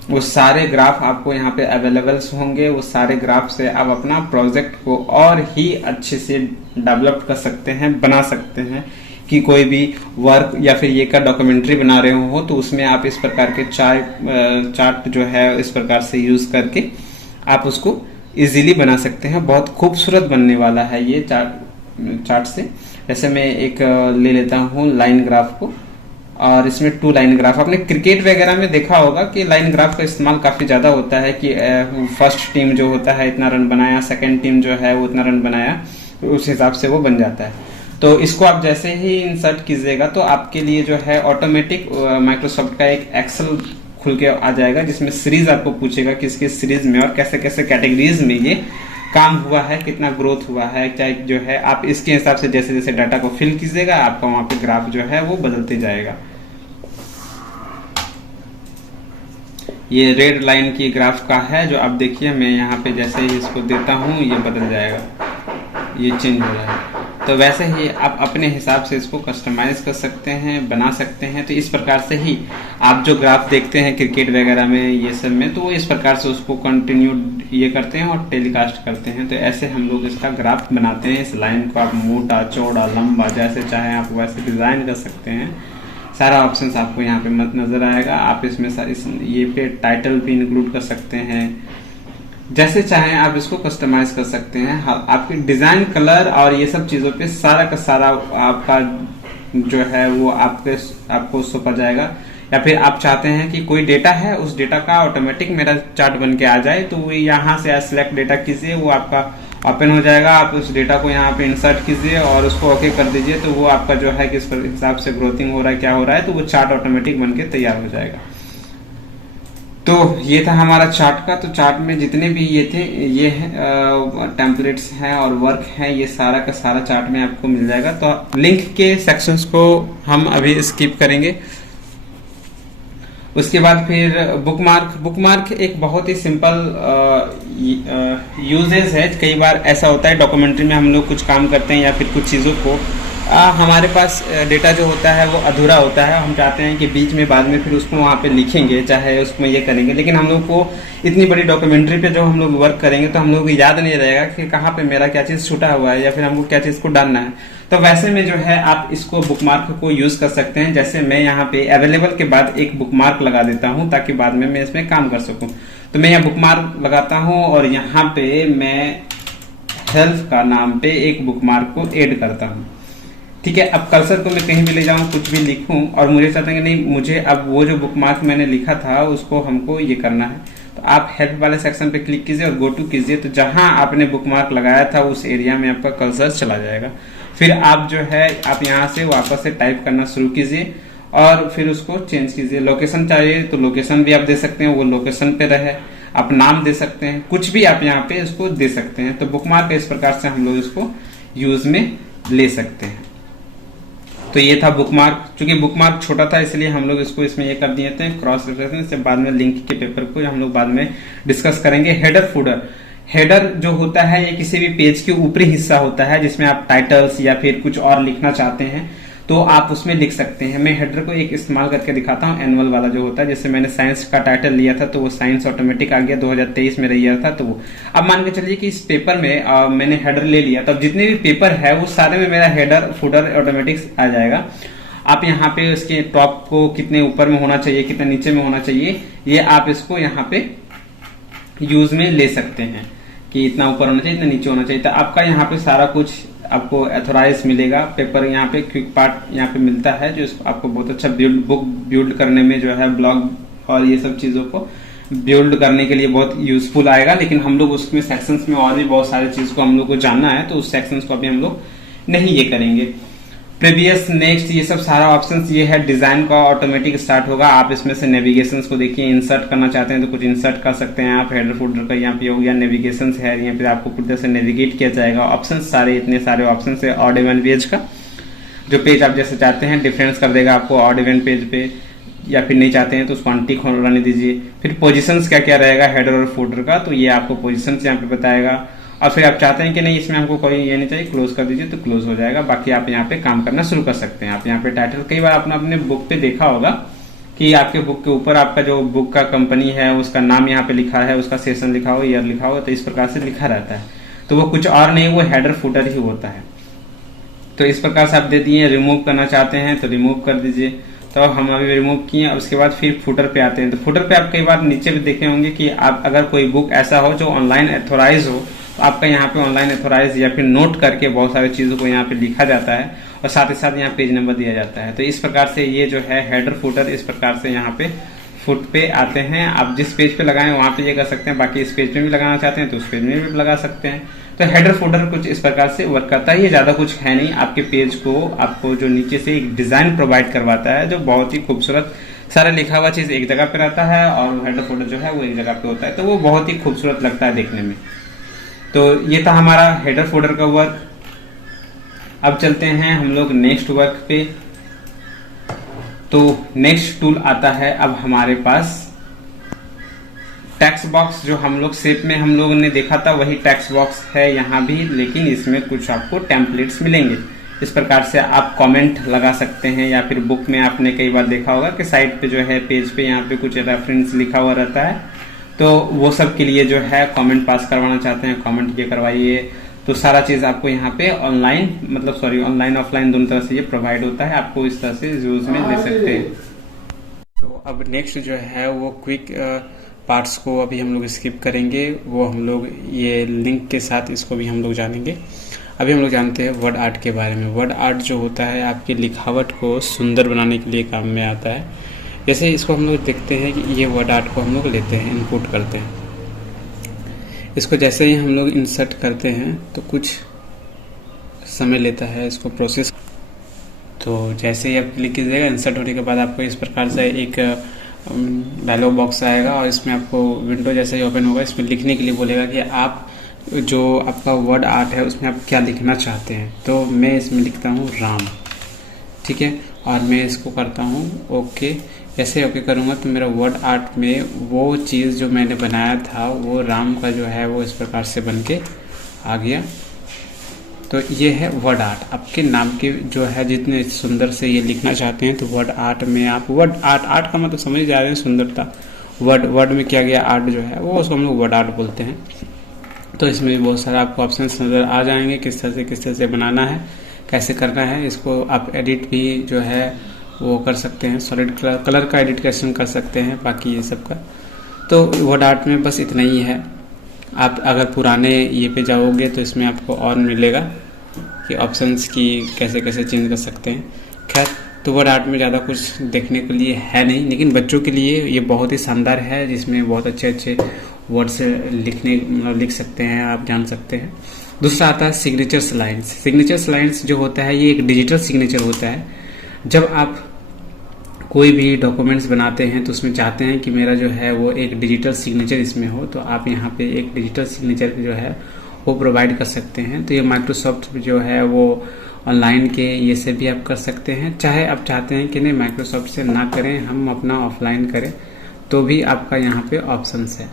वो सारे ग्राफ आपको यहाँ पे अवेलेबल होंगे। वो सारे ग्राफ से आप अपना प्रोजेक्ट को और ही अच्छे से डेवलप कर सकते हैं, बना सकते हैं। कि कोई भी वर्क या फिर ये का डॉक्यूमेंट्री बना रहे हो तो उसमें आप इस प्रकार के चार्ट जो है इस प्रकार से यूज करके आप उसको इजीली बना सकते हैं। बहुत खूबसूरत बनने वाला है ये चार्ट से। जैसे मैं एक ले लेता हूँ लाइन ग्राफ को, और इसमें 2 लाइन ग्राफ। आपने क्रिकेट वगैरह में देखा होगा कि लाइन ग्राफ का इस्तेमाल काफी ज्यादा होता है कि फर्स्ट टीम जो होता है इतना रन बनाया, सेकंड टीम जो है वो इतना रन बनाया, उस हिसाब से वो बन जाता है। तो इसको आप जैसे ही इंसर्ट कीजिएगा तो आपके लिए जो है ऑटोमेटिक माइक्रोसॉफ्ट का एक एक्सेल खुल के आ जाएगा, जिसमें सीरीज आपको पूछेगा कि इसके सीरीज में और कैसे कैसे कैटेगरीज में ये काम हुआ है, कितना ग्रोथ हुआ है, क्या जो है आप इसके हिसाब से जैसे जैसे डाटा को फिल कीजिएगा आपका वहां पे ग्राफ जो है वो बदलते जाएगा। ये रेड लाइन की ग्राफ का है जो आप देखिए, मैं यहाँ पे जैसे ही इसको देता हूँ ये बदल जाएगा, ये चेंज हो रहा है। तो वैसे ही आप अपने हिसाब से इसको कस्टमाइज कर सकते हैं, बना सकते हैं। तो इस प्रकार से ही आप जो ग्राफ देखते हैं क्रिकेट वगैरह में ये सब में, तो इस प्रकार से उसको कंटिन्यू ये करते हैं और टेलीकास्ट करते हैं। तो ऐसे हम लोग इसका ग्राफ बनाते हैं। इस लाइन को आप मोटा, चौड़ा, लंबा जैसे चाहे आप वैसे डिजाइन कर सकते हैं। सारा ऑप्शंस आपको यहाँ पे नजर आएगा। आप इसमें ये पे टाइटल भी इंक्लूड कर सकते हैं, जैसे चाहें आप इसको कस्टमाइज कर सकते हैं। आपके डिजाइन, कलर और ये सब चीजों पे सारा का सारा आपका जो है वो आपको सौंपा जाएगा। या फिर आप चाहते हैं कि कोई डेटा है उस डेटा का ऑटोमेटिक मेरा चार्ट बन के आ जाए, तो यहाँ से सिलेक्ट डेटा कीजिए, वो आपका ओपन हो जाएगा। आप उस डेटा को यहाँ पे इंसर्ट कीजिए और उसको ओके कर दीजिए, तो वो आपका जो है किस हिसाब से ग्रोथिंग हो रहा है, क्या हो रहा है, तो वो चार्ट ऑटोमेटिक बन के तैयार हो जाएगा। तो ये था हमारा चार्ट का। तो चार्ट में जितने भी ये थे, ये टेम्पलेट्स हैं और वर्क है, ये सारा का सारा चार्ट में आपको मिल जाएगा। तो लिंक के सेक्शंस को हम अभी स्किप करेंगे। उसके बाद फिर बुकमार्क एक बहुत ही सिंपल यूजेस है। कई बार ऐसा होता है डॉक्यूमेंट्री में हम लोग कुछ काम करते हैं या फिर कुछ चीज़ों को हमारे पास डेटा जो होता है वो अधूरा होता है। हम चाहते हैं कि बीच में बाद में फिर उसको वहाँ पे लिखेंगे, चाहे उसमें ये करेंगे, लेकिन हम लोग को इतनी बड़ी डॉक्यूमेंट्री पे जो हम लोग वर्क करेंगे तो हम लोग को याद नहीं रहेगा कि कहाँ पे मेरा क्या चीज़ छूटा हुआ है या फिर हमको क्या चीज़ को डालना है। तो वैसे में जो है आप इसको बुकमार्क को यूज कर सकते हैं। जैसे मैं यहाँ पे अवेलेबल के बाद एक बुकमार्क लगा देता हूँ ताकि बाद में मैं इसमें काम कर सकूँ। तो मैं यहाँ बुकमार्क लगाता हूँ और यहाँ पे मैं हेल्थ का नाम पे एक बुकमार्क को ऐड करता हूँ। ठीक है, अब कर्सर को मैं कहीं भी ले जाऊं, कुछ भी लिखूं और मुझे चाहते हैं कि नहीं, मुझे अब वो जो बुकमार्क मैंने लिखा था उसको हमको ये करना है। तो आप हेल्प वाले सेक्शन पे क्लिक कीजिए और गो टू कीजिए। तो जहां आपने बुकमार्क लगाया था उस एरिया में आपका कर्सर चला जाएगा। फिर आप जो है आप यहाँ से वापस से टाइप करना शुरू कीजिए और फिर उसको चेंज कीजिए। लोकेशन चाहिए तो लोकेशन भी आप दे सकते हैं, वो लोकेशन पे रहे। आप नाम दे सकते हैं, कुछ भी आप यहाँ पे इसको दे सकते हैं। तो बुकमार्क इस प्रकार से हम लोग इसको यूज में ले सकते हैं। तो ये था बुकमार्क। चूंकि बुकमार्क छोटा था इसलिए हम लोग इसको इसमें ये कर दिए थे क्रॉस रेफरेंस से। बाद में लिंक के पेपर को हम लोग बाद में डिस्कस करेंगे। हेडर फुटर, हेडर जो होता है ये किसी भी पेज के ऊपरी हिस्सा होता है जिसमें आप टाइटल्स या फिर कुछ और लिखना चाहते हैं तो आप उसमें लिख सकते हैं। मैं हेडर को एक इस्तेमाल करके दिखाता हूँ, एनुअल वाला जो होता है। जैसे मैंने साइंस का टाइटल लिया था तो वो साइंस ऑटोमेटिक आ गया, 2023 मेरा ईयर था। तो वो अब मान के चलिए कि इस पेपर में मैंने हेडर ले लिया, तो जितने भी पेपर है वो सारे में मेरा हेडर फुटर ऑटोमेटिक आ जाएगा। आप यहाँ पे इसके टॉप को कितने ऊपर में होना चाहिए, कितने नीचे में होना चाहिए, ये आप इसको यहाँ पे यूज में ले सकते हैं कि इतना ऊपर होना चाहिए, इतना नीचे होना चाहिए। तो आपका यहाँ पे सारा कुछ आपको एथोराइज मिलेगा। पेपर यहाँ पे क्विक पार्ट यहाँ पे मिलता है जो आपको बहुत अच्छा बुक बिल्ड करने में जो है ब्लॉग और ये सब चीजों को बिल्ड करने के लिए बहुत यूजफुल आएगा। लेकिन हम लोग उसमें सेक्शंस में और भी बहुत सारी चीज को हम लोग को जानना है तो उस सेक्शंस को अभी हम लोग नहीं ये करेंगे। प्रीवियस, नेक्स्ट, ये सब सारा ऑप्शंस ये है। डिजाइन का ऑटोमेटिक स्टार्ट होगा। आप इसमें से नेविगेशन को देखिए, इंसर्ट करना चाहते हैं तो कुछ इंसर्ट कर सकते हैं आप। हेडर फुटर का यहाँ पे हो गया, नेविगेशन है, यहाँ पे आपको पूरी तरह से नेविगेट किया जाएगा। ऑप्शन सारे, इतने सारे ऑप्शन है ऑड इवन पेज का। जो पेज आप जैसे चाहते हैं डिफरेंस कर देगा आपको ऑड इवन पेज पे, या फिर नहीं चाहते हैं तो उसको अनटिक होने दीजिए। फिर पोजीशंस क्या क्या रहेगा हेडर और फुटर का, तो ये आपको पोजीशंस यहाँ पे बताएगा। और फिर आप चाहते हैं कि नहीं इसमें हमको कोई ये नहीं चाहिए, क्लोज कर दीजिए तो क्लोज हो जाएगा। बाकी आप यहाँ पे काम करना शुरू कर सकते हैं। आप यहाँ पे टाइटल, कई बार आपने अपने बुक पे देखा होगा कि आपके बुक के ऊपर आपका जो बुक का कंपनी है उसका नाम यहाँ पे लिखा है, उसका सेशन लिखा हो, ईयर लिखा हो, तो इस प्रकार से लिखा रहता है। तो वो कुछ और नहीं, वो हेडर फुटर ही होता है। तो इस प्रकार से आप दे दिए। रिमूव करना चाहते हैं तो रिमूव कर दीजिए। तो हम अभी रिमूव किए। उसके बाद फिर फुटर पे आते हैं। तो फुटर पे आप कई बार नीचे भी देखे होंगे कि आप अगर कोई बुक ऐसा हो जो ऑनलाइन एथोराइज हो, तो आपका यहाँ पे ऑनलाइन एथोराइज या फिर नोट करके बहुत सारी चीजों को यहाँ पे लिखा जाता है और साथ ही साथ यहाँ पेज नंबर दिया जाता है। तो इस प्रकार से ये जो है हेडर फुटर इस प्रकार से यहाँ पे फुट पे आते हैं। आप जिस पेज पे लगाएं वहां पे ये कर सकते हैं, बाकी इस पेज पे भी लगाना चाहते हैं तो उस पेज में भी लगा सकते हैं। तो हेडर फुटर कुछ इस प्रकार से वर्क करता है। ये ज्यादा कुछ है नहीं, आपके पेज को आपको जो नीचे से एक डिजाइन प्रोवाइड करवाता है जो बहुत ही खूबसूरत, सारा लिखा हुआ चीज एक जगह पे रहता है और हेडर फुटर जो है वो एक जगह पे होता है, तो वो बहुत ही खूबसूरत लगता है देखने में। तो ये था हमारा हेडर फुटर का वर्क। अब चलते हैं हम लोग नेक्स्ट वर्क पे। तो नेक्स्ट टूल आता है अब हमारे पास टेक्स्ट बॉक्स। जो हम लोग शेप में हम लोगों ने देखा था वही टेक्स्ट बॉक्स है यहाँ भी, लेकिन इसमें कुछ आपको टेम्पलेट्स मिलेंगे। इस प्रकार से आप कमेंट लगा सकते हैं, या फिर बुक में आपने कई बार देखा होगा कि साइड पे जो है पेज पे यहाँ पे कुछ रेफरेंस लिखा हुआ रहता है, तो वो सब के लिए जो है कमेंट पास करवाना चाहते हैं कमेंट ये करवाइए। तो सारा चीज आपको यहाँ पे ऑनलाइन, मतलब सॉरी ऑनलाइन ऑफलाइन दोनों तरह से ये प्रोवाइड होता है, आपको इस तरह से यूज में ले सकते हैं। तो अब नेक्स्ट जो है वो क्विक पार्ट्स को अभी हम लोग स्किप करेंगे, वो हम लोग ये लिंक के साथ इसको भी हम लोग जानेंगे। अभी हम लोग जानते हैं वर्ड आर्ट के बारे में। वर्ड आर्ट जो होता है आपकी लिखावट को सुंदर बनाने के लिए काम में आता है। जैसे इसको हम लोग देखते हैं कि ये वर्ड आर्ट को हम लोग लेते हैं, इनपुट करते हैं। इसको जैसे ही हम लोग इंसर्ट करते हैं तो कुछ समय लेता है इसको प्रोसेस। तो जैसे ही आप क्लिक कीजिएगा, इंसर्ट होने के बाद आपको इस प्रकार से एक डायलॉग बॉक्स आएगा और इसमें आपको विंडो जैसे ही ओपन होगा इसमें लिखने के लिए बोलेगा कि आप जो आपका वर्ड आर्ट है उसमें आप क्या लिखना चाहते हैं। तो मैं इसमें लिखता हूँ राम, ठीक है, और मैं इसको करता हूँ ओके। जैसे ओके करूँगा तो मेरा वर्ड आर्ट में वो चीज़ जो मैंने बनाया था वो राम का जो है वो इस प्रकार से बन के आ गया। तो ये है वर्ड आर्ट। आपके नाम के जो है जितने सुंदर से ये लिखना चाहते हैं तो वर्ड आर्ट में आप वर्ड आर्ट का मतलब समझ जा रहे हैं, सुंदरता। वर्ड में किया गया आर्ट जो है वो उसको हम लोग वर्ड आर्ट बोलते हैं। तो इसमें भी बहुत सारा आपको ऑप्शंस नज़र आ जाएंगे, किस तरह से बनाना है, कैसे करना है। इसको आप एडिट भी जो है वो कर सकते हैं, सॉलिड कलर का एडिटेशन कर सकते हैं, बाकी ये सब का। तो वर्ड आर्ट में बस इतना ही है। आप अगर पुराने ये पे जाओगे तो इसमें आपको और मिलेगा कि ऑप्शंस की कैसे कैसे चेंज कर सकते हैं। खैर, तो वर्ड आर्ट में ज़्यादा कुछ देखने के लिए है नहीं, लेकिन बच्चों के लिए ये बहुत ही शानदार है, जिसमें बहुत अच्छे अच्छे वर्ड्स लिख सकते हैं, आप जान सकते हैं। दूसरा आता है सिग्नेचर लाइन्स। सिग्नेचर लाइन्स जो होता है ये एक डिजिटल सिग्नेचर होता है। जब आप कोई भी डॉक्यूमेंट्स बनाते हैं तो उसमें चाहते हैं कि मेरा जो है वो एक डिजिटल सिग्नेचर इसमें हो, तो आप यहाँ पे एक डिजिटल सिग्नेचर जो है वो प्रोवाइड कर सकते हैं। तो ये माइक्रोसॉफ्ट जो है वो ऑनलाइन के ये से भी आप कर सकते हैं। चाहे आप चाहते हैं कि नहीं माइक्रोसॉफ्ट से ना करें, हम अपना ऑफलाइन करें, तो भी आपका यहाँ पे ऑप्शंस है।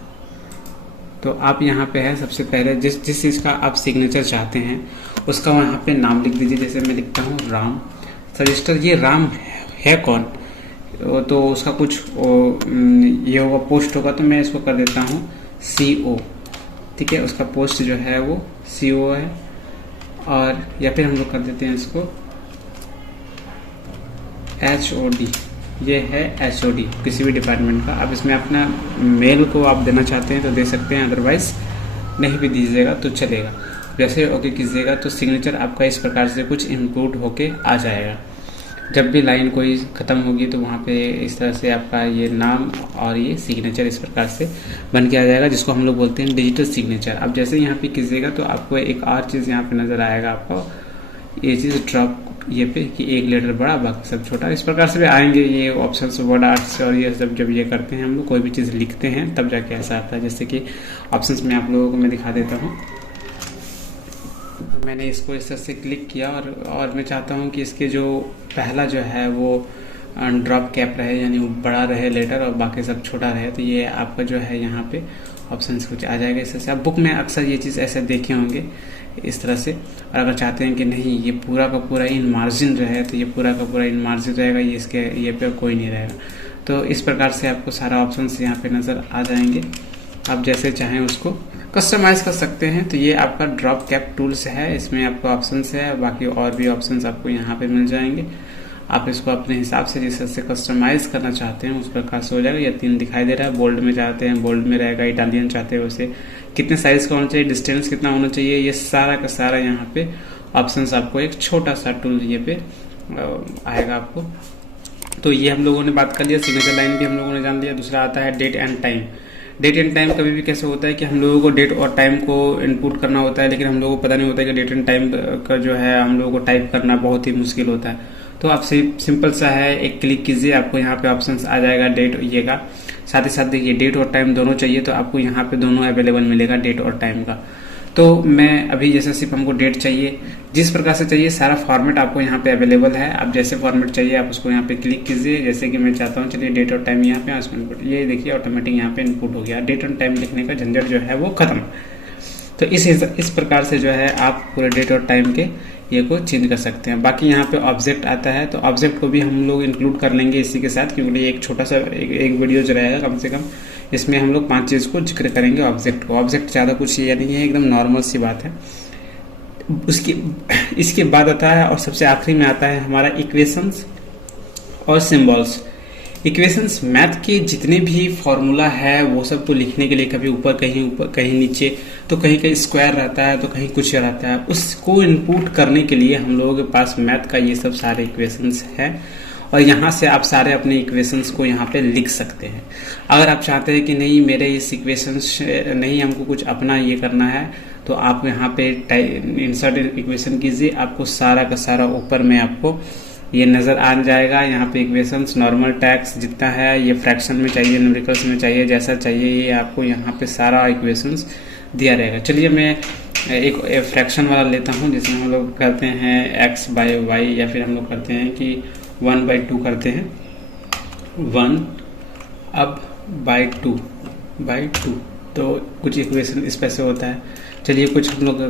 तो आप यहाँ पे है सबसे पहले जिस चीज़ का आप सिग्नेचर चाहते हैं उसका वहाँ पे नाम लिख दीजिए। जैसे मैं लिखता हूँ राम सजेस्टर। ये राम है कौन, तो उसका कुछ ये होगा, पोस्ट होगा, तो मैं इसको कर देता हूँ CO, ठीक है। उसका पोस्ट जो है वो CO है, और या फिर हम लोग कर देते हैं इसको HOD। ये है HOD किसी भी डिपार्टमेंट का। अब इसमें अपना मेल को आप देना चाहते हैं तो दे सकते हैं, अदरवाइज नहीं भी दीजिएगा तो चलेगा। जैसे ओके कीजिएगा तो सिग्नेचर आपका इस प्रकार से कुछ इनपुट होके आ जाएगा। जब भी लाइन कोई ख़त्म होगी तो वहाँ पे इस तरह से आपका ये नाम और ये सिग्नेचर इस प्रकार से बन के आ जाएगा, जिसको हम लोग बोलते हैं डिजिटल सिग्नेचर। अब जैसे यहाँ पे कीजिएगा तो आपको एक और चीज़ यहाँ पे नज़र आएगा, आपको ये चीज़ ड्रॉप ये पे कि एक लेटर बड़ा बाकी सब छोटा, इस प्रकार से भी आएंगे ये ऑप्शंस वर्ड आर्ट से। और ये सब जब ये करते हैं हम लोग कोई भी चीज़ लिखते हैं तब जाके ऐसा आता है। जैसे कि ऑप्शंस में आप लोगों को मैं दिखा देता हूँ। मैंने इसको इस तरह से क्लिक किया और मैं चाहता हूँ कि इसके जो पहला जो है वो ड्रॉप कैप रहे, यानी वो बड़ा रहे लेटर और बाकी सब छोटा रहे। तो ये आपका जो है यहाँ पे ऑप्शंस कुछ आ जाएगा इस तरह से। आप बुक में अक्सर ये चीज़ ऐसे देखे होंगे इस तरह से। और अगर चाहते हैं कि नहीं ये पूरा का पूरा इन मार्जिन रहे तो ये पूरा का पूरा इन मार्जिन रहेगा, ये इसके ये पे कोई नहीं रहेगा। तो इस प्रकार से आपको सारा ऑप्शंस यहाँ पे नज़र आ जाएंगे। आप जैसे चाहें उसको कस्टमाइज़ कर सकते हैं। तो ये आपका ड्रॉप कैप टूल्स है, इसमें आपको ऑप्शंस है, बाकी और भी ऑप्शंस आपको यहाँ पे मिल जाएंगे। आप इसको अपने हिसाब से जिस तरह से कस्टमाइज़ करना चाहते हैं उस प्रकार से हो जाएगा। ये 3 दिखाई दे रहा है, बोल्ड में चाहते हैं बोल्ड में रहेगा, इटालियन चाहते हैं वैसे, कितने साइज़ का होना चाहिए, डिस्टेंस कितना होना चाहिए, ये सारा का सारा यहाँ पे ऑप्शंस आपको एक छोटा सा टूल ये पे आएगा आपको। तो ये हम लोगों ने बात कर लिया, सिग्नेचर लाइन भी हम लोगों ने जान लिया। दूसरा आता है date and time. Date and time कभी भी कैसे होता है कि हम लोगों को डेट और टाइम को इनपुट करना होता है, लेकिन हम लोगों को पता नहीं होता है कि डेट एंड टाइम का जो है हम लोगों को टाइप करना बहुत ही मुश्किल होता है। तो आप सिंपल सा है, एक क्लिक कीजिए, आपको यहाँ पे ऑप्शंस आ जाएगा डेट ये का। साथ ही साथ देखिए डेट और टाइम दोनों चाहिए तो आपको यहाँ पे दोनों अवेलेबल मिलेगा, डेट और टाइम का। तो मैं अभी जैसे सिर्फ हमको डेट चाहिए, जिस प्रकार से चाहिए सारा फॉर्मेट आपको यहाँ पे अवेलेबल है। आप जैसे फॉर्मेट चाहिए आप उसको यहाँ पे क्लिक कीजिए। जैसे कि मैं चाहता हूँ, चलिए डेट और टाइम यहाँ पे इनपुट, ये देखिए ऑटोमेटिक यहाँ पे इनपुट हो गया। डेट और टाइम लिखने का झंझट जो है वो खत्म। तो इस प्रकार से जो है आप पूरे डेट और टाइम के ये को चेंज कर सकते हैं। बाकी यहाँ पे ऑब्जेक्ट आता है, तो ऑब्जेक्ट को भी हम लोग इंक्लूड कर लेंगे इसी के साथ, क्योंकि एक छोटा सा एक वीडियो जो रहेगा कम से कम, इसमें हम लोग 5 चीज़ को जिक्र करेंगे ऑब्जेक्ट को। ऑब्जेक्ट ज़्यादा कुछ ये नहीं है, एकदम नॉर्मल सी बात है। इसके बाद आता है और सबसे आखिरी में आता है हमारा इक्वेशंस और सिम्बॉल्स। इक्वेशंस मैथ के जितने भी फॉर्मूला है वो सब तो लिखने के लिए कभी ऊपर कहीं नीचे, तो कहीं कहीं स्क्वायर रहता है तो कहीं कुछ रहता है, उसको इनपुट करने के लिए हम लोगों के पास मैथ का ये सब सारे इक्वेशंस है। और यहाँ से आप सारे अपने इक्वेशंस को यहाँ पे लिख सकते हैं। अगर आप चाहते हैं कि नहीं मेरे इस इक्वेशंस नहीं, हमको कुछ अपना ये करना है, तो आप यहाँ पे इंसर्ट इक्वेशन कीजिए, आपको सारा का सारा ऊपर में आपको ये नज़र आ जाएगा। यहाँ पे इक्वेशंस, नॉर्मल टैक्स जितना है, ये फ्रैक्शन में चाहिए, न्यूमेरिकल्स में चाहिए, जैसा चाहिए ये आपको यहाँ पे सारा इक्वेशंस दिया रहेगा। चलिए मैं एक फ्रैक्शन वाला लेता हूँ, जिसमें हम लोग करते हैं x/y, या फिर हम लोग करते हैं कि 1/2 करते हैं, 1/2 तो कुछ इक्वेशन इस पे से होता है। चलिए कुछ हम लोग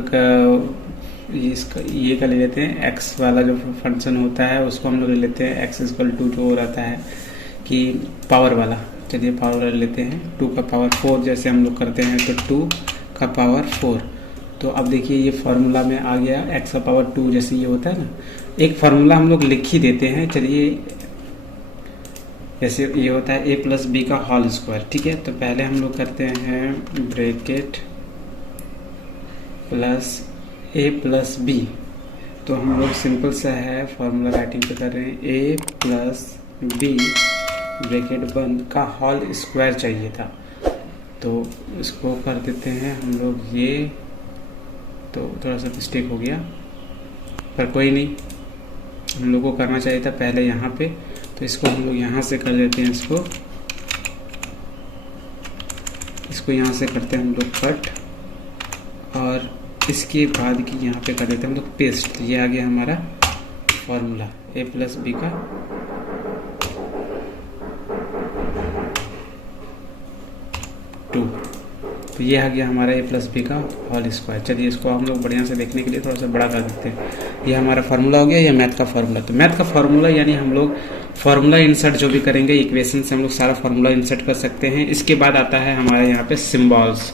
ये का ले लेते हैं, x वाला जो फंक्शन होता है उसको हम लोग ले लेते हैं x = जो रहता है कि पावर वाला। चलिए पावर वाला लेते हैं, 2 का पावर 4 जैसे हम लोग करते हैं, तो 2 का पावर 4। तो अब देखिए ये फार्मूला में आ गया, x का पावर 2 जैसे ये होता है ना, एक फार्मूला हम लोग लिख ही देते हैं। चलिए जैसे ये होता है a+b का होल स्क्वायर, ठीक है। तो पहले हम लोग करते हैं ब्रैकेट प्लस a+b, तो हम लोग सिंपल सा है फॉर्मूला राइटिंग पे कर रहे हैं, a+b ब्रैकेट बंद का होल स्क्वायर चाहिए था, तो इसको कर देते हैं हम लोग ये। तो थोड़ा सा मिस्टेक हो गया, पर कोई नहीं, हम लोग को करना चाहिए था पहले यहाँ पे। तो इसको हम लोग यहाँ से कर देते हैं, इसको यहाँ से करते हैं हम लोग कट, और इसके बाद की यहाँ पे कर देते हैं हम लोग पेस्ट। ये आ गया हमारा फॉर्मूला a+b का टू। तो ये आ गया हमारा a+b का होल स्क्वायर। चलिए इसको हम लोग बढ़िया से देखने के लिए थोड़ा सा बड़ा कर देते हैं। ये हमारा फार्मूला हो गया, ये मैथ का फार्मूला। तो मैथ का फार्मूला यानी हम लोग फार्मूला इंसर्ट जो भी करेंगे इक्वेशन से हम लोग सारा फार्मूला इंसर्ट कर सकते हैं। इसके बाद आता है हमारे यहाँ पे सिम्बॉल्स,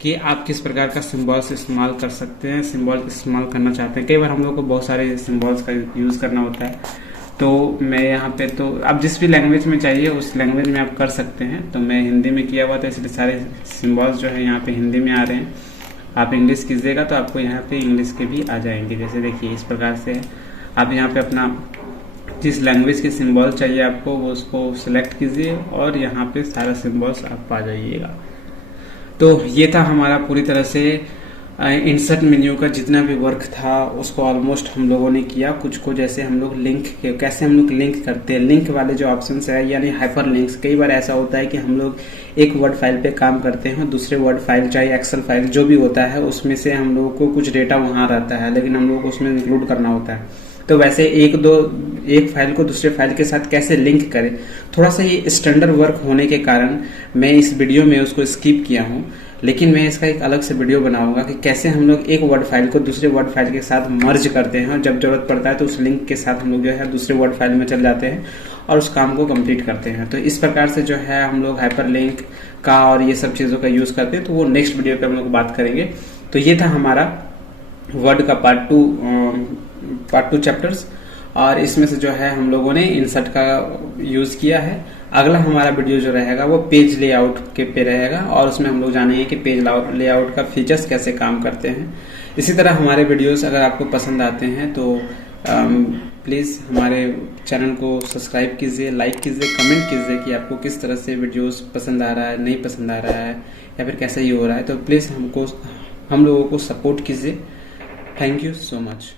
कि आप किस प्रकार का सिम्बॉल्स इस्तेमाल कर सकते हैं, सिम्बॉल इस्तेमाल करना चाहते हैं। कई बार हम लोग को बहुत सारे सिम्बॉल्स का यूज़ करना होता है, तो मैं यहाँ पे, तो आप जिस भी लैंग्वेज में चाहिए उस लैंग्वेज में आप कर सकते हैं। तो मैं हिंदी में किया हुआ था, इसलिए सारे सिम्बॉल्स जो है यहाँ पे हिंदी में आ रहे हैं। आप इंग्लिश कीजिएगा तो आपको यहाँ पे इंग्लिश के भी आ जाएंगे। जैसे देखिए इस प्रकार से है, आप यहाँ पे अपना जिस लैंग्वेज के सिम्बॉल चाहिए आपको वो उसको सिलेक्ट कीजिए और यहाँ पे सारा सिम्बॉल्स आप पा जाइएगा। तो ये था हमारा पूरी तरह से इंसर्ट मेन्यू का जितना भी वर्क था उसको ऑलमोस्ट हम लोगों ने किया। कुछ को जैसे हम लोग लिंक, कैसे हम लोग लिंक करते हैं, लिंक वाले जो ऑप्शन है यानी हाइपर लिंक्स। कई बार ऐसा होता है कि हम लोग एक वर्ड फाइल पे काम करते हैं, दूसरे वर्ड फाइल चाहे एक्सेल फाइल जो भी होता है उसमें से हम लोगों को कुछ डेटा वहां रहता है, लेकिन हम लोगों को उसमें इंक्लूड करना होता है। तो वैसे एक फाइल को दूसरे फाइल के साथ कैसे लिंक करें, थोड़ा सा ये स्टैंडर्ड वर्क होने के कारण मैं इस वीडियो में उसको स्किप किया हूँ, लेकिन मैं इसका एक अलग से वीडियो बनाऊंगा कि कैसे हम लोग एक वर्ड फाइल को दूसरे वर्ड फाइल के साथ मर्ज करते हैं और जब जरूरत पड़ता है तो उस लिंक के साथ हम लोग जो है दूसरे वर्ड फाइल में चल जाते हैं और उस काम को कंप्लीट करते हैं। तो इस प्रकार से जो है हम लोग हाइपर लिंक का और ये सब चीज़ों का यूज़ करते हैं, तो वो नेक्स्ट वीडियो पे हम लोग बात करेंगे। तो ये था हमारा वर्ड का पार्ट टू चैप्टर्स, और इसमें से जो है हम लोगों ने इंसर्ट का यूज किया है। अगला हमारा वीडियो जो रहेगा वो पेज लेआउट के पे रहेगा और उसमें हम लोग जानेंगे कि पेज लेआउट का फीचर्स कैसे काम करते हैं। इसी तरह हमारे वीडियोस अगर आपको पसंद आते हैं तो प्लीज़ हमारे चैनल को सब्सक्राइब कीजिए, लाइक कीजिए, कमेंट कीजिए कि आपको किस तरह से वीडियोस पसंद आ रहा है, नहीं पसंद आ रहा है या फिर कैसा ही हो रहा है। तो प्लीज़ हम लोगों को सपोर्ट कीजिए। Thank you so much.